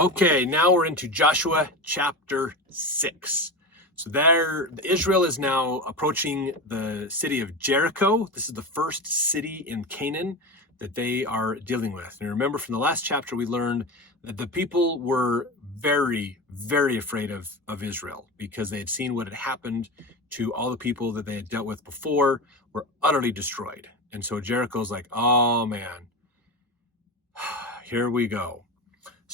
Okay, now we're into Joshua chapter 6. So there, Israel is now approaching the city of Jericho. This is the first city in Canaan that they are dealing with. And remember from the last chapter, we learned that the people were very, very afraid of Israel because they had seen what had happened to all the people that they had dealt with before were utterly destroyed. And so Jericho's like, oh man, here we go.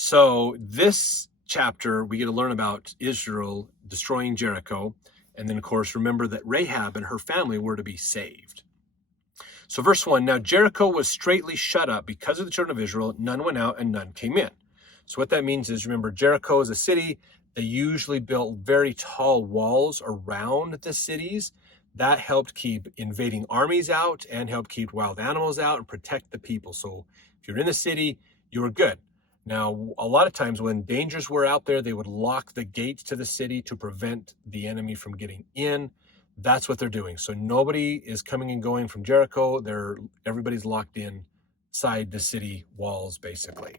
So this chapter, we get to learn about Israel destroying Jericho. And then, of course, remember that Rahab and her family were to be saved. So verse 1, now Jericho was straitly shut up because of the children of Israel. None went out and none came in. So what that means is, remember, Jericho is a city. They usually built very tall walls around the cities. That helped keep invading armies out and helped keep wild animals out and protect the people. So if you're in the city, you were good. Now, a lot of times when dangers were out there, they would lock the gates to the city to prevent the enemy from getting in. That's what they're doing. So nobody is coming and going from Jericho. Everybody's locked inside the city walls, basically.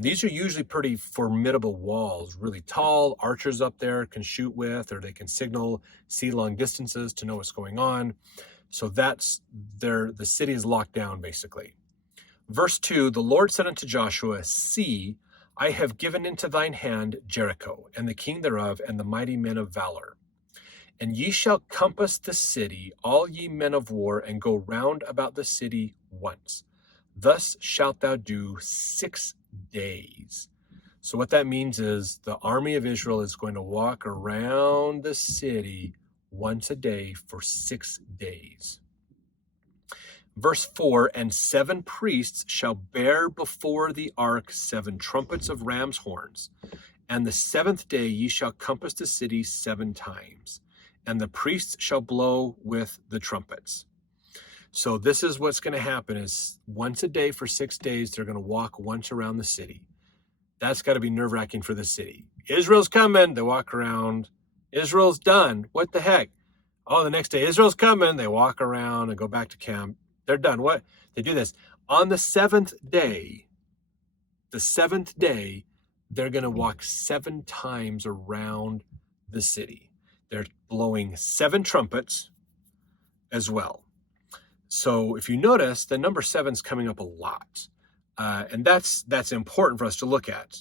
These are usually pretty formidable walls, really tall. Archers up there can shoot with, or they can see long distances to know what's going on. So the city is locked down, basically. Verse 2, the Lord said unto Joshua, see, I have given into thine hand Jericho, and the king thereof, and the mighty men of valor. And ye shall compass the city, all ye men of war, and go round about the city once. Thus shalt thou do 6 days. So what that means is the army of Israel is going to walk around the city once a day for 6 days. Verse 4, and 7 priests shall bear before the ark 7 trumpets of ram's horns. And the 7th day ye shall compass the city 7 times. And the priests shall blow with the trumpets. So this is what's going to happen is once a day for 6 days, they're going to walk once around the city. That's got to be nerve-wracking for the city. Israel's coming. They walk around. Israel's done. What the heck? Oh, the next day, Israel's coming. They walk around and go back to camp. They're done. What? They do this. On the 7th day, they're going to walk 7 times around the city. They're blowing 7 trumpets as well. So if you notice, the number 7 is coming up a lot. And that's important for us to look at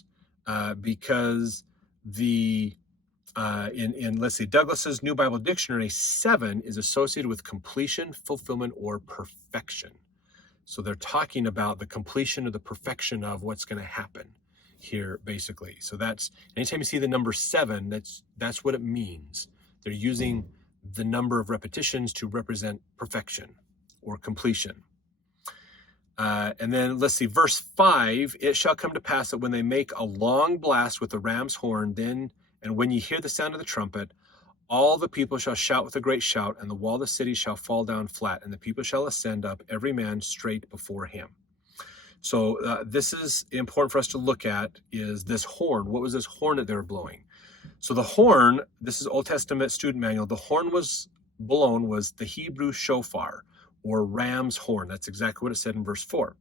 because let's see, Douglas's New Bible Dictionary, 7 is associated with completion, fulfillment, or perfection. So they're talking about the completion or the perfection of what's going to happen here, basically. So that's anytime you see the number 7, that's what it means. They're using the number of repetitions to represent perfection or completion. And then let's see, verse 5, it shall come to pass that when they make a long blast with the ram's horn, and when ye hear the sound of the trumpet, all the people shall shout with a great shout, and the wall of the city shall fall down flat, and the people shall ascend up, every man straight before him. So this is important for us to look at, is this horn. What was this horn that they were blowing? So the horn, this is Old Testament student manual, the horn was the Hebrew shofar, or ram's horn. That's exactly what it said in verse 4.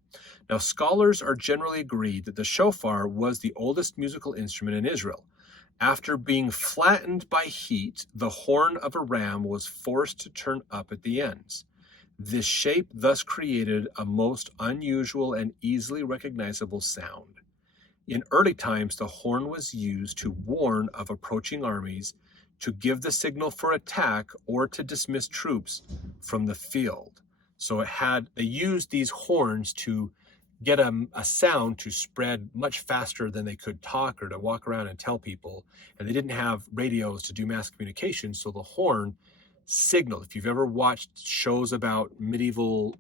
Now, scholars are generally agreed that the shofar was the oldest musical instrument in Israel. After being flattened by heat, the horn of a ram was forced to turn up at the ends. This shape thus created a most unusual and easily recognizable sound. In early times, the horn was used to warn of approaching armies, to give the signal for attack, or to dismiss troops from the field. So they used these horns to get a sound to spread much faster than they could talk or to walk around and tell people. And they didn't have radios to do mass communication, so the horn signaled. If you've ever watched shows about medieval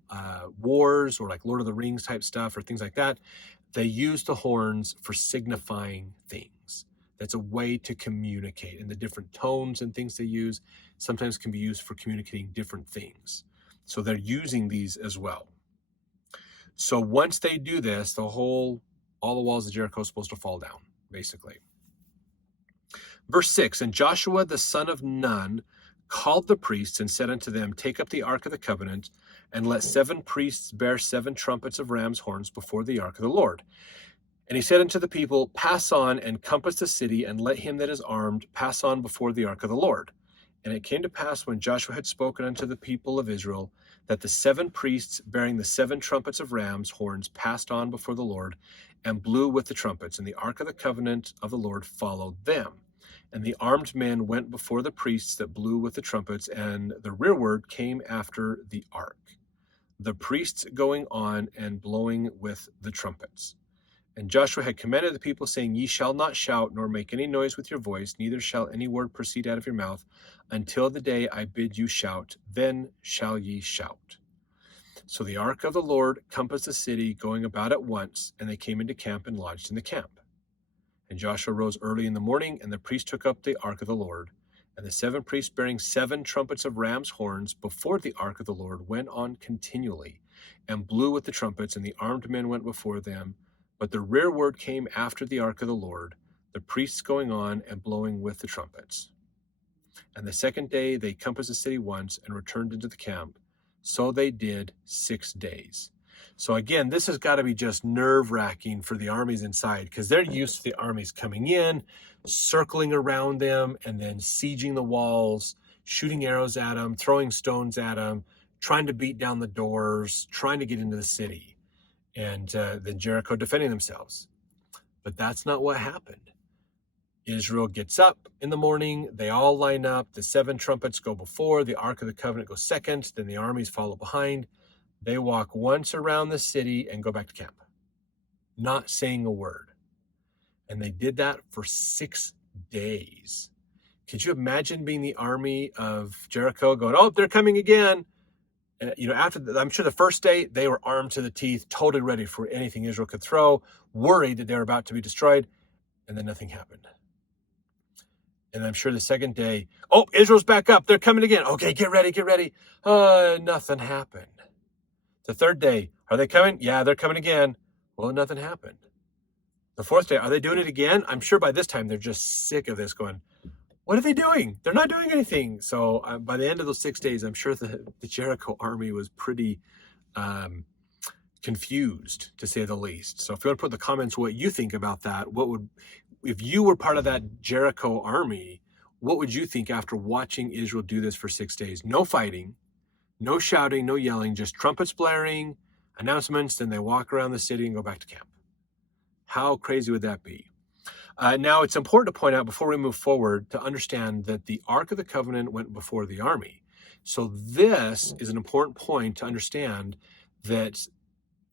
wars or like Lord of the Rings type stuff or things like that, they use the horns for signifying things. That's a way to communicate. And the different tones and things they use sometimes can be used for communicating different things. So they're using these as well. So once they do this, all the walls of Jericho are supposed to fall down, basically. Verse 6, and Joshua the son of Nun called the priests and said unto them, take up the ark of the covenant, and let 7 priests bear 7 trumpets of ram's horns before the ark of the Lord. And he said unto the people, pass on and compass the city, and let him that is armed pass on before the ark of the Lord. And it came to pass, when Joshua had spoken unto the people of Israel, that the 7 priests bearing the 7 trumpets of rams' horns passed on before the Lord, and blew with the trumpets, and the ark of the covenant of the Lord followed them. And the armed men went before the priests that blew with the trumpets, and the rearward came after the ark, the priests going on and blowing with the trumpets. And Joshua had commanded the people, saying, Ye shall not shout, nor make any noise with your voice, neither shall any word proceed out of your mouth, until the day I bid you shout, then shall ye shout. So the ark of the Lord compassed the city, going about at once, and they came into camp and lodged in the camp. And Joshua rose early in the morning, and the priests took up the ark of the Lord. And the 7 priests bearing 7 trumpets of ram's horns before the ark of the Lord went on continually, and blew with the trumpets, and the armed men went before them. But the rearward came after the ark of the Lord, the priests going on and blowing with the trumpets. And the second day they compassed the city once and returned into the camp. So they did 6 days. So again, this has got to be just nerve-wracking for the armies inside, because they're used to the armies coming in, circling around them, and then sieging the walls, shooting arrows at them, throwing stones at them, trying to beat down the doors, trying to get into the city, and then Jericho defending themselves. But that's not what happened. Israel gets up in the morning, they all line up, the 7 trumpets go before, the Ark of the Covenant goes second, then the armies follow behind. They walk once around the city and go back to camp, not saying a word. And they did that for 6 days. Could you imagine being the army of Jericho going, oh, they're coming again? I'm sure the first day they were armed to the teeth, totally ready for anything Israel could throw, worried that they were about to be destroyed, and then nothing happened. And I'm sure the second day, oh, Israel's back up, they're coming again. Okay, get ready. Nothing happened. The third day, are they coming? Yeah, they're coming again. Well, nothing happened. The fourth day, are they doing it again? I'm sure by this time they're just sick of this, going, what are they doing? They're not doing anything. So by the end of those 6 days, I'm sure the Jericho army was pretty confused, to say the least. So if you want to put in the comments what you think about that, if you were part of that Jericho army, what would you think after watching Israel do this for 6 days? No fighting, no shouting, no yelling, just trumpets blaring, announcements, then they walk around the city and go back to camp. How crazy would that be? Now, it's important to point out before we move forward to understand that the Ark of the Covenant went before the army. So this is an important point to understand, that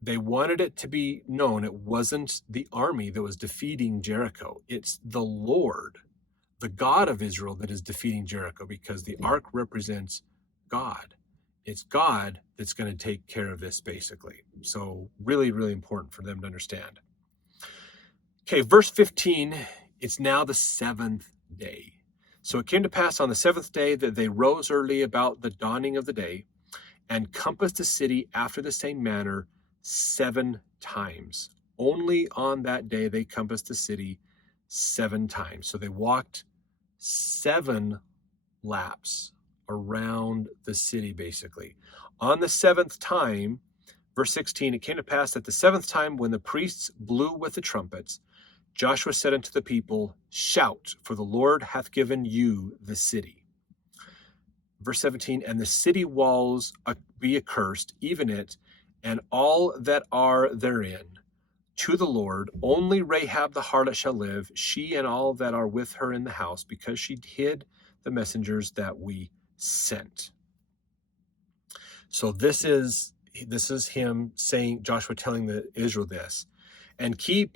they wanted it to be known it wasn't the army that was defeating Jericho. It's the Lord, the God of Israel, that is defeating Jericho, because the Ark represents God. It's God that's going to take care of this, basically. So really, really important for them to understand. Okay, verse 15, it's now the 7th day. So it came to pass on the 7th day that they rose early about the dawning of the day, and compassed the city after the same manner 7 times. Only on that day they compassed the city 7 times. So they walked 7 laps around the city, basically. On the 7th time, verse 16, it came to pass that the 7th time, when the priests blew with the trumpets, Joshua said unto the people, shout, for the Lord hath given you the city. Verse 17, and the city walls be accursed, even it, and all that are therein, to the Lord. Only Rahab the harlot shall live, she and all that are with her in the house, because she hid the messengers that we sent. So this is him saying, Joshua telling the Israel this, and ye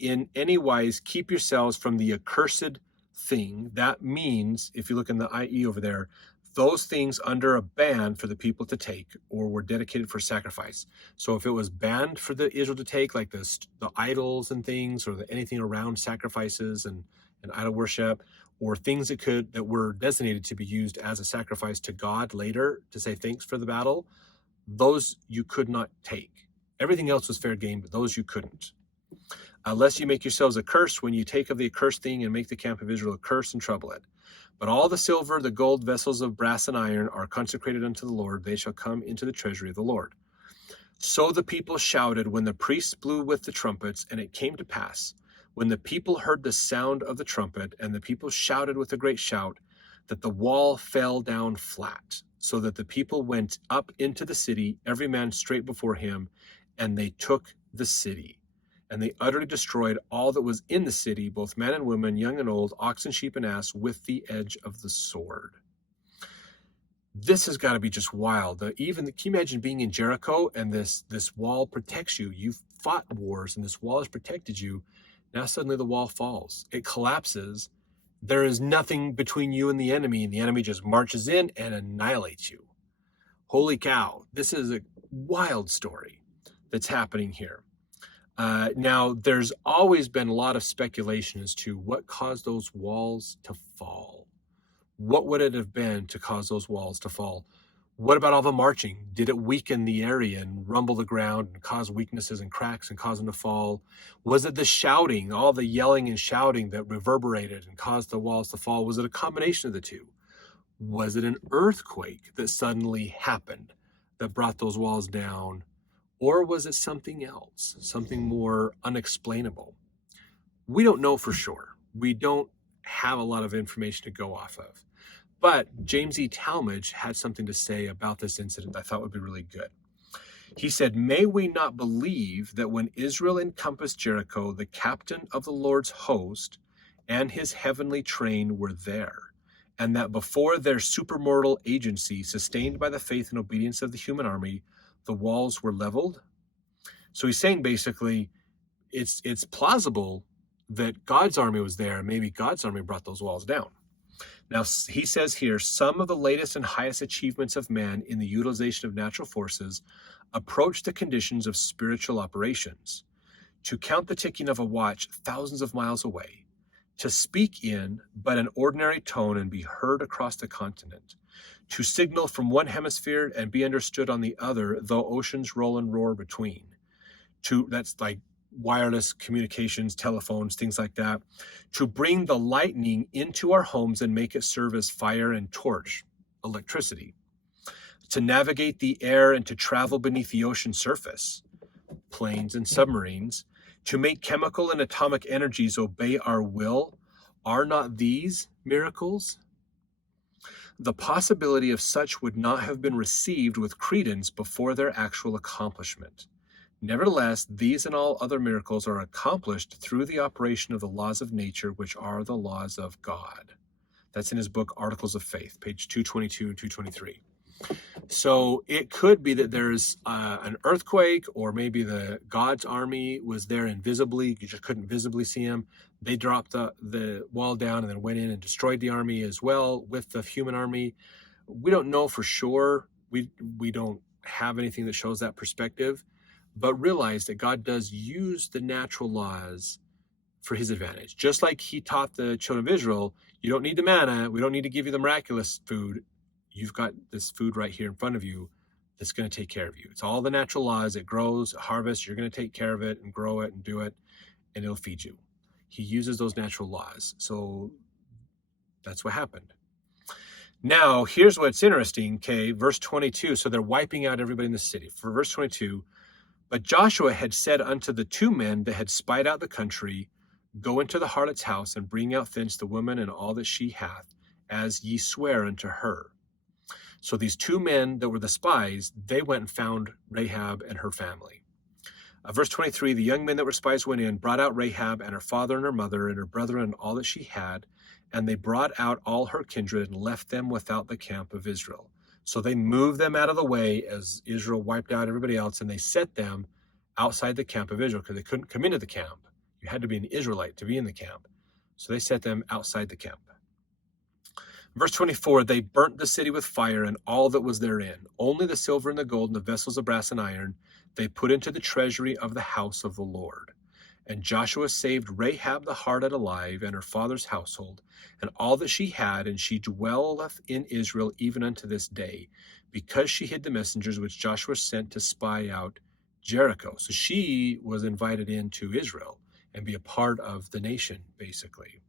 in any wise keep yourselves from the accursed thing. That means, if you look in the IE over there, those things under a ban for the people to take, or were dedicated for sacrifice. So if it was banned for the Israel to take, like the idols and things, or anything around sacrifices and idol worship, or things that were designated to be used as a sacrifice to God later to say thanks for the battle, those you could not take. Everything else was fair game, but those you couldn't. Unless you make yourselves accursed when you take of the accursed thing, and make the camp of Israel accursed and trouble it. But all the silver, the gold, vessels of brass and iron are consecrated unto the Lord. They shall come into the treasury of the Lord. So the people shouted when the priests blew with the trumpets, and it came to pass, when the people heard the sound of the trumpet, and the people shouted with a great shout, that the wall fell down flat, so that the people went up into the city, every man straight before him, and they took the city. And they utterly destroyed all that was in the city, both men and women, young and old, oxen, sheep, and ass, with the edge of the sword. This has got to be just wild. Can you imagine being in Jericho and this wall protects you? You've fought wars and this wall has protected you. Now suddenly the wall falls. It collapses. There is nothing between you and the enemy just marches in and annihilates you. Holy cow. This is a wild story that's happening here. Now, there's always been a lot of speculation as to what caused those walls to fall. What would it have been to cause those walls to fall? What about all the marching? Did it weaken the area and rumble the ground and cause weaknesses and cracks and cause them to fall? Was it the shouting, all the yelling and shouting that reverberated and caused the walls to fall? Was it a combination of the two? Was it an earthquake that suddenly happened that brought those walls down? Or was it something else, something more unexplainable? We don't know for sure. We don't have a lot of information to go off of. But James E. Talmage had something to say about this incident I thought would be really good. He said, "May we not believe that when Israel encompassed Jericho, the captain of the Lord's host and his heavenly train were there, and that before their supermortal agency, sustained by the faith and obedience of the human army, the walls were leveled?" So he's saying basically, it's plausible that God's army was there, and maybe God's army brought those walls down. Now, he says here, some of the latest and highest achievements of man in the utilization of natural forces approach the conditions of spiritual operations. To count the ticking of a watch thousands of miles away, to speak in but an ordinary tone and be heard across the continent, to signal from one hemisphere and be understood on the other, though oceans roll and roar between. That's like wireless communications, telephones, things like that, to bring the lightning into our homes and make it serve as fire and torch, electricity, to navigate the air and to travel beneath the ocean surface, planes and submarines, to make chemical and atomic energies obey our will. Are not these miracles? The possibility of such would not have been received with credence before their actual accomplishment. Nevertheless, these and all other miracles are accomplished through the operation of the laws of nature, which are the laws of God. That's in his book, Articles of Faith, page 222 and 223. So it could be that there's an earthquake, or maybe God's army was there invisibly. You just couldn't visibly see him. They dropped the wall down and then went in and destroyed the army as well with the human army. We don't know for sure. We don't have anything that shows that perspective. But realize that God does use the natural laws for his advantage. Just like he taught the children of Israel, you don't need the manna, we don't need to give you the miraculous food. You've got this food right here in front of you that's going to take care of you. It's all the natural laws. It grows, it harvests, you're going to take care of it and grow it and do it, and it'll feed you. He uses those natural laws. So that's what happened. Now, here's what's interesting, okay, verse 22. So they're wiping out everybody in the city. For verse 22, but Joshua had said unto the two men that had spied out the country, Go into the harlot's house, and bring out thence the woman and all that she hath, as ye swear unto her. So these two men that were the spies, they went and found Rahab and her family. Verse 23, the young men that were spies went in, brought out Rahab and her father and her mother and her brethren and all that she had, and they brought out all her kindred and left them without the camp of Israel. So they moved them out of the way as Israel wiped out everybody else, and they set them outside the camp of Israel because they couldn't come into the camp. You had to be an Israelite to be in the camp. So they set them outside the camp. Verse 24, they burnt the city with fire and all that was therein. Only the silver and the gold and the vessels of brass and iron they put into the treasury of the house of the Lord. And Joshua saved Rahab the harlot alive and her father's household and all that she had, and she dwelleth in Israel even unto this day, because she hid the messengers which Joshua sent to spy out Jericho. So she was invited into Israel and be a part of the nation, basically.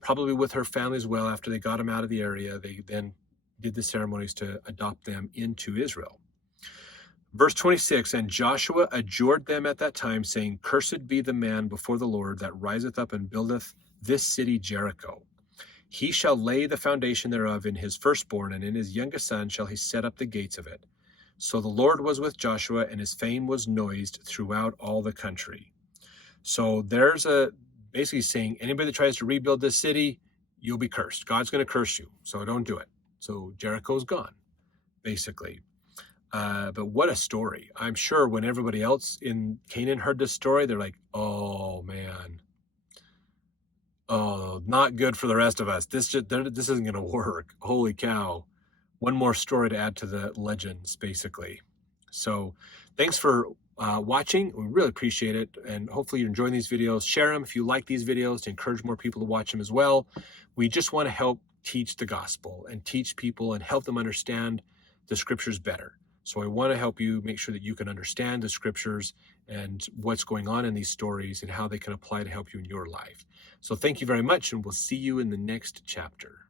Probably with her family as well. After they got them out of the area, they then did the ceremonies to adopt them into Israel. Verse 26, and Joshua adjured them at that time, saying, Cursed be the man before the Lord that riseth up and buildeth this city Jericho. He shall lay the foundation thereof in his firstborn, and in his youngest son shall he set up the gates of it. So the Lord was with Joshua, and his fame was noised throughout all the country. So there's basically saying, anybody that tries to rebuild this city, you'll be cursed. God's going to curse you, so don't do it. So Jericho's gone, basically. But what a story. I'm sure when everybody else in Canaan heard this story, they're like, oh man, oh, not good for the rest of us. This isn't going to work. Holy cow. One more story to add to the legends, basically. So thanks for watching. We really appreciate it. And hopefully you're enjoying these videos. Share them if you like these videos to encourage more people to watch them as well. We just want to help teach the gospel and teach people and help them understand the scriptures better. So I want to help you make sure that you can understand the scriptures and what's going on in these stories and how they can apply to help you in your life. So thank you very much, and we'll see you in the next chapter.